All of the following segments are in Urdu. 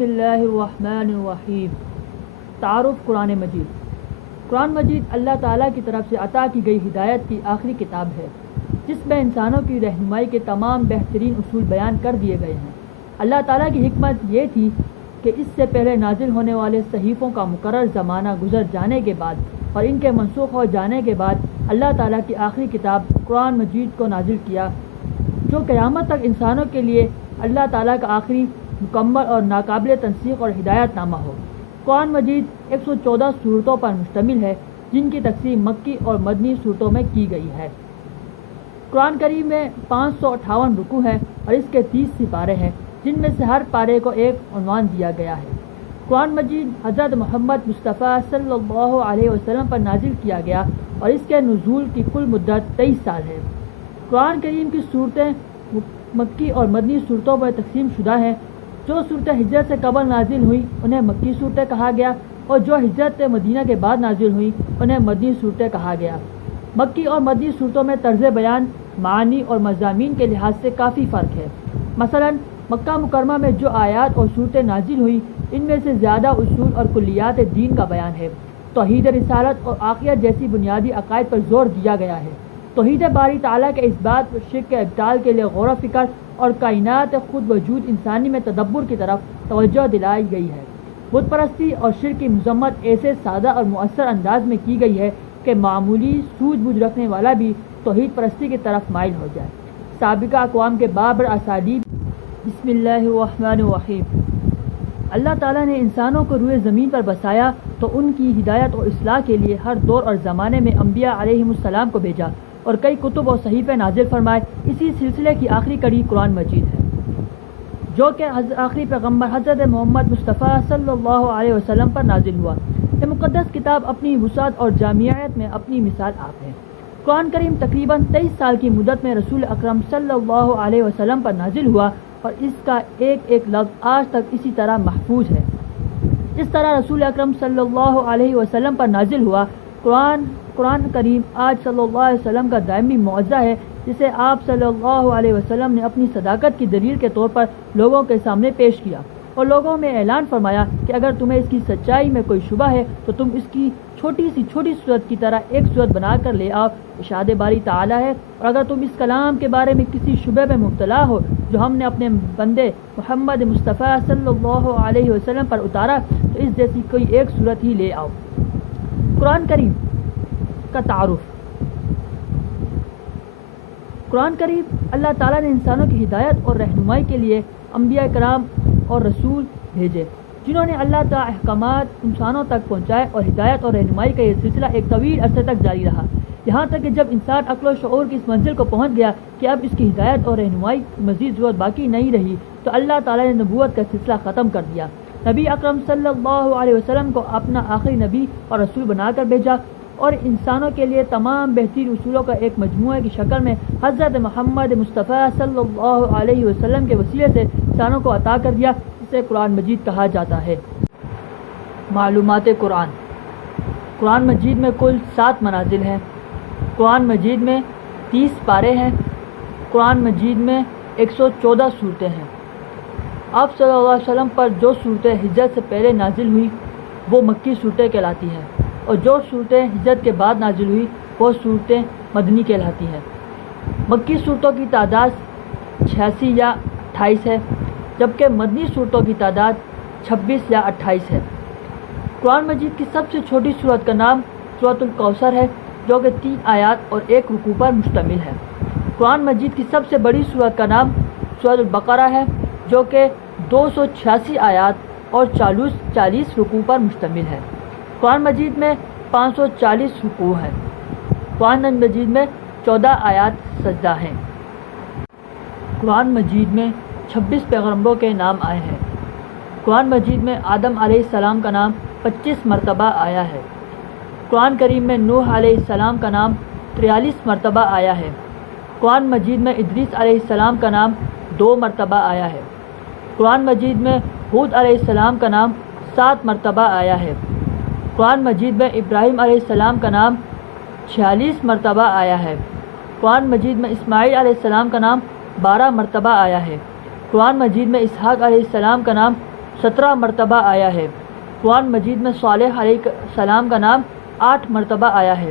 بسم اللہ الرحمن الرحیم۔ تعارف قرآن مجید۔ قرآن مجید اللہ تعالیٰ کی طرف سے عطا کی گئی ہدایت کی آخری کتاب ہے، جس میں انسانوں کی رہنمائی کے تمام بہترین اصول بیان کر دیے گئے ہیں۔ اللہ تعالیٰ کی حکمت یہ تھی کہ اس سے پہلے نازل ہونے والے صحیفوں کا مقرر زمانہ گزر جانے کے بعد اور ان کے منسوخ ہو جانے کے بعد اللہ تعالیٰ کی آخری کتاب قرآن مجید کو نازل کیا، جو قیامت تک انسانوں کے لیے اللہ تعالیٰ کا آخری مکمل اور ناقابل تنسیخ اور ہدایت نامہ ہو۔ قرآن مجید 114 صورتوں پر مشتمل ہے، جن کی تقسیم مکی اور مدنی صورتوں میں کی گئی ہے۔ قرآن کریم میں 558 رکوع ہیں اور اس کے 30 سپارے ہیں، جن میں سے ہر پارے کو ایک عنوان دیا گیا ہے۔ قرآن مجید حضرت محمد مصطفیٰ صلی اللہ علیہ وسلم پر نازل کیا گیا اور اس کے نزول کی کل مدت 23 سال ہے۔ قرآن کریم کی صورتیں مکی اور مدنی صورتوں پر تقسیم شدہ ہیں۔ جو صورتیں ہجرت سے قبل نازل ہوئیں انہیں مکی صورتیں کہا گیا، اور جو ہجرت مدینہ کے بعد نازل ہوئیں انہیں مدنی صورتیں کہا گیا۔ مکی اور مدنی صورتوں میں طرز بیان، معانی اور مضامین کے لحاظ سے کافی فرق ہے۔ مثلا مکہ مکرمہ میں جو آیات اور صورتیں نازل ہوئیں ان میں سے زیادہ اصول اور کلیات دین کا بیان ہے۔ توحید رسالت اور آخرت جیسی بنیادی عقائد پر زور دیا گیا ہے۔ توحید باری تعالیٰ کے اس بات اور شرک کے ابطال کے لیے غور و فکر اور کائنات خود وجود انسانی میں تدبر کی طرف توجہ دلائی گئی ہے۔ بت پرستی اور شرک کی مذمت ایسے سادہ اور مؤثر انداز میں کی گئی ہے کہ معمولی سوجھ بوجھ رکھنے والا بھی توحید پرستی کی طرف مائل ہو جائے۔ سابقہ اقوام کے بابر اسالیب۔ بسم اللہ الرحمن الرحیم۔ اللہ تعالیٰ نے انسانوں کو روئے زمین پر بسایا تو ان کی ہدایت اور اصلاح کے لیے ہر دور اور زمانے میں انبیاء علیہم السلام کو بھیجا اور کئی کتب اور صحیفے نازل فرمائے۔ اسی سلسلے کی آخری کڑی قرآن مجید ہے، جو کہ آخری پیغمبر حضرت محمد مصطفیٰ صلی اللہ علیہ وسلم پر نازل ہوا۔ یہ مقدس کتاب اپنی وسعت اور جامعیت میں اپنی مثال آپ ہے۔ قرآن کریم تقریباً 23 سال کی مدت میں رسول اکرم صلی اللہ علیہ وسلم پر نازل ہوا اور اس کا ایک ایک لفظ آج تک اسی طرح محفوظ ہے۔ اس طرح رسول اکرم صلی اللہ علیہ وسلم پر نازل ہوا قرآن کریم آج صلی اللہ علیہ وسلم کا دائمی معجزہ ہے، جسے آپ صلی اللہ علیہ وسلم نے اپنی صداقت کی دلیل کے طور پر لوگوں کے سامنے پیش کیا اور لوگوں میں اعلان فرمایا کہ اگر تمہیں اس کی سچائی میں کوئی شبہ ہے تو تم اس کی چھوٹی صورت کی طرح ایک صورت بنا کر لے آؤ۔ ارشاد باری تعالیٰ ہے، اور اگر تم اس کلام کے بارے میں کسی شبہ میں مبتلا ہو جو ہم نے اپنے بندے محمد مصطفیٰ صلی اللہ علیہ وسلم پر اتارا تو اس جیسی کوئی ایک صورت ہی لے آؤ۔ قرآن کریم کا تعارف۔ قرآن کریم اللہ تعالیٰ نے انسانوں کی ہدایت اور رہنمائی کے لیے انبیاء کرام اور رسول بھیجے، جنہوں نے اللہ تعالیٰ احکامات انسانوں تک پہنچائے، اور ہدایت اور رہنمائی کا یہ سلسلہ ایک طویل عرصے تک جاری رہا، یہاں تک کہ جب انسان عقل و شعور کی اس منزل کو پہنچ گیا کہ اب اس کی ہدایت اور رہنمائی کی مزید ضرورت باقی نہیں رہی تو اللہ تعالیٰ نے نبوت کا سلسلہ ختم کر دیا۔ نبی اکرم صلی اللہ علیہ وسلم کو اپنا آخری نبی اور رسول بنا کر بھیجا اور انسانوں کے لیے تمام بہترین اصولوں کا ایک مجموعے کی شکل میں حضرت محمد مصطفیٰ صلی اللہ علیہ وسلم کے وسیلے سے انسانوں کو عطا کر دیا، جسے قرآن مجید کہا جاتا ہے۔ معلومات قرآن۔ قرآن مجید میں کل 7 منازل ہیں۔ قرآن مجید میں 30 پارے ہیں۔ قرآن مجید میں 114 صورتیں ہیں۔ آپ صلی اللہ علیہ وسلم پر جو صورتیں ہجرت سے پہلے نازل ہوئی وہ مکی صورتیں کہلاتی ہیں، اور جو صورتیں ہجرت کے بعد نازل ہوئی وہ صورتیں مدنی کہلاتی ہیں۔ مکی صورتوں کی تعداد 86 یا 28 ہے، جبکہ مدنی صورتوں کی تعداد 26 یا 28 ہے۔ قرآن مجید کی سب سے چھوٹی صورت کا نام سورۃ الکوثر ہے، جو کہ 3 آیات اور 1 رکوع پر مشتمل ہے۔ قرآن مجید کی سب سے بڑی صورت کا نام سورۃ البقرہ ہے، جو کہ 286 آیات اور 40 رکوع پر مشتمل ہے۔ قرآن مجید میں 540 رکوع ہیں۔ قرآن مجید میں 14 آیات سجدہ ہیں۔ قرآن مجید میں 26 پیغمبروں کے نام آئے ہیں۔ قرآن مجید میں آدم علیہ السلام کا نام 25 مرتبہ آیا ہے۔ قرآن کریم میں نوح علیہ السلام کا نام 43 مرتبہ آیا ہے۔ قرآن مجید میں ادریس علیہ السلام کا نام 2 مرتبہ آیا ہے۔ قرآن مجید میں ہود علیہ السلام کا نام 7 مرتبہ آیا ہے۔ قرآن مجید میں ابراہیم علیہ السلام کا نام 46 مرتبہ آیا ہے۔ قرآن مجید میں اسماعیل علیہ السلام کا نام 12 مرتبہ آیا ہے۔ قرآن مجید میں اسحاق علیہ السلام کا نام 17 مرتبہ آیا ہے۔ قرآن مجید میں صالح علیہ السلام کا نام 8 مرتبہ آیا ہے۔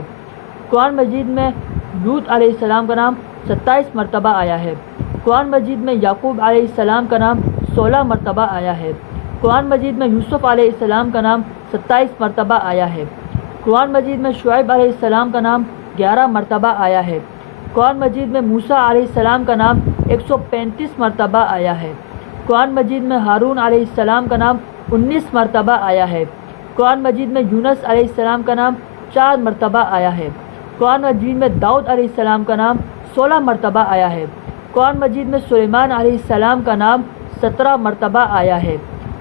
قرآن مجید میں لوط علیہ السلام کا نام 27 مرتبہ آیا ہے۔ قرآن مجید میں یعقوب علیہ السلام کا نام 16 مرتبہ آیا ہے۔ قرآن مجید میں یوسف علیہ السلام کا نام 27 مرتبہ آیا ہے۔ قرآن مجید میں شعیب علیہ السلام کا نام 11 مرتبہ آیا ہے۔ قرآن مجید میں موسیٰ علیہ السلام کا نام 135 مرتبہ آیا ہے۔ قرآن مجید میں ہارون علیہ السلام کا نام 19 مرتبہ آیا ہے۔ قرآن مجید میں یونس علیہ السلام کا نام 4 مرتبہ آیا ہے۔ قرآن مجید میں داؤد علیہ السلام کا نام 16 مرتبہ آیا ہے۔ قرآن مجید میں سلیمان علیہ السلام کا نام 17 مرتبہ آیا ہے۔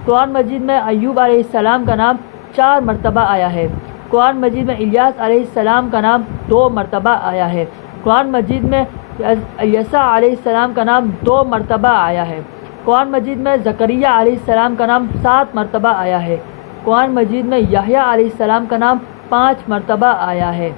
قرآن مجید میں ایوب علیہ السلام کا نام 4 مرتبہ آیا ہے۔ قرآن مجید میں الیاس علیہ السلام کا نام 2 مرتبہ آیا ہے۔ قرآن مجید میں یسع علیہ السلام کا نام 2 مرتبہ آیا ہے۔ قرآن مجید میں زکریا علیہ السلام کا نام 7 مرتبہ آیا ہے۔ قرآن مجید میں یحییٰ علیہ السلام کا نام 5 مرتبہ آیا ہے۔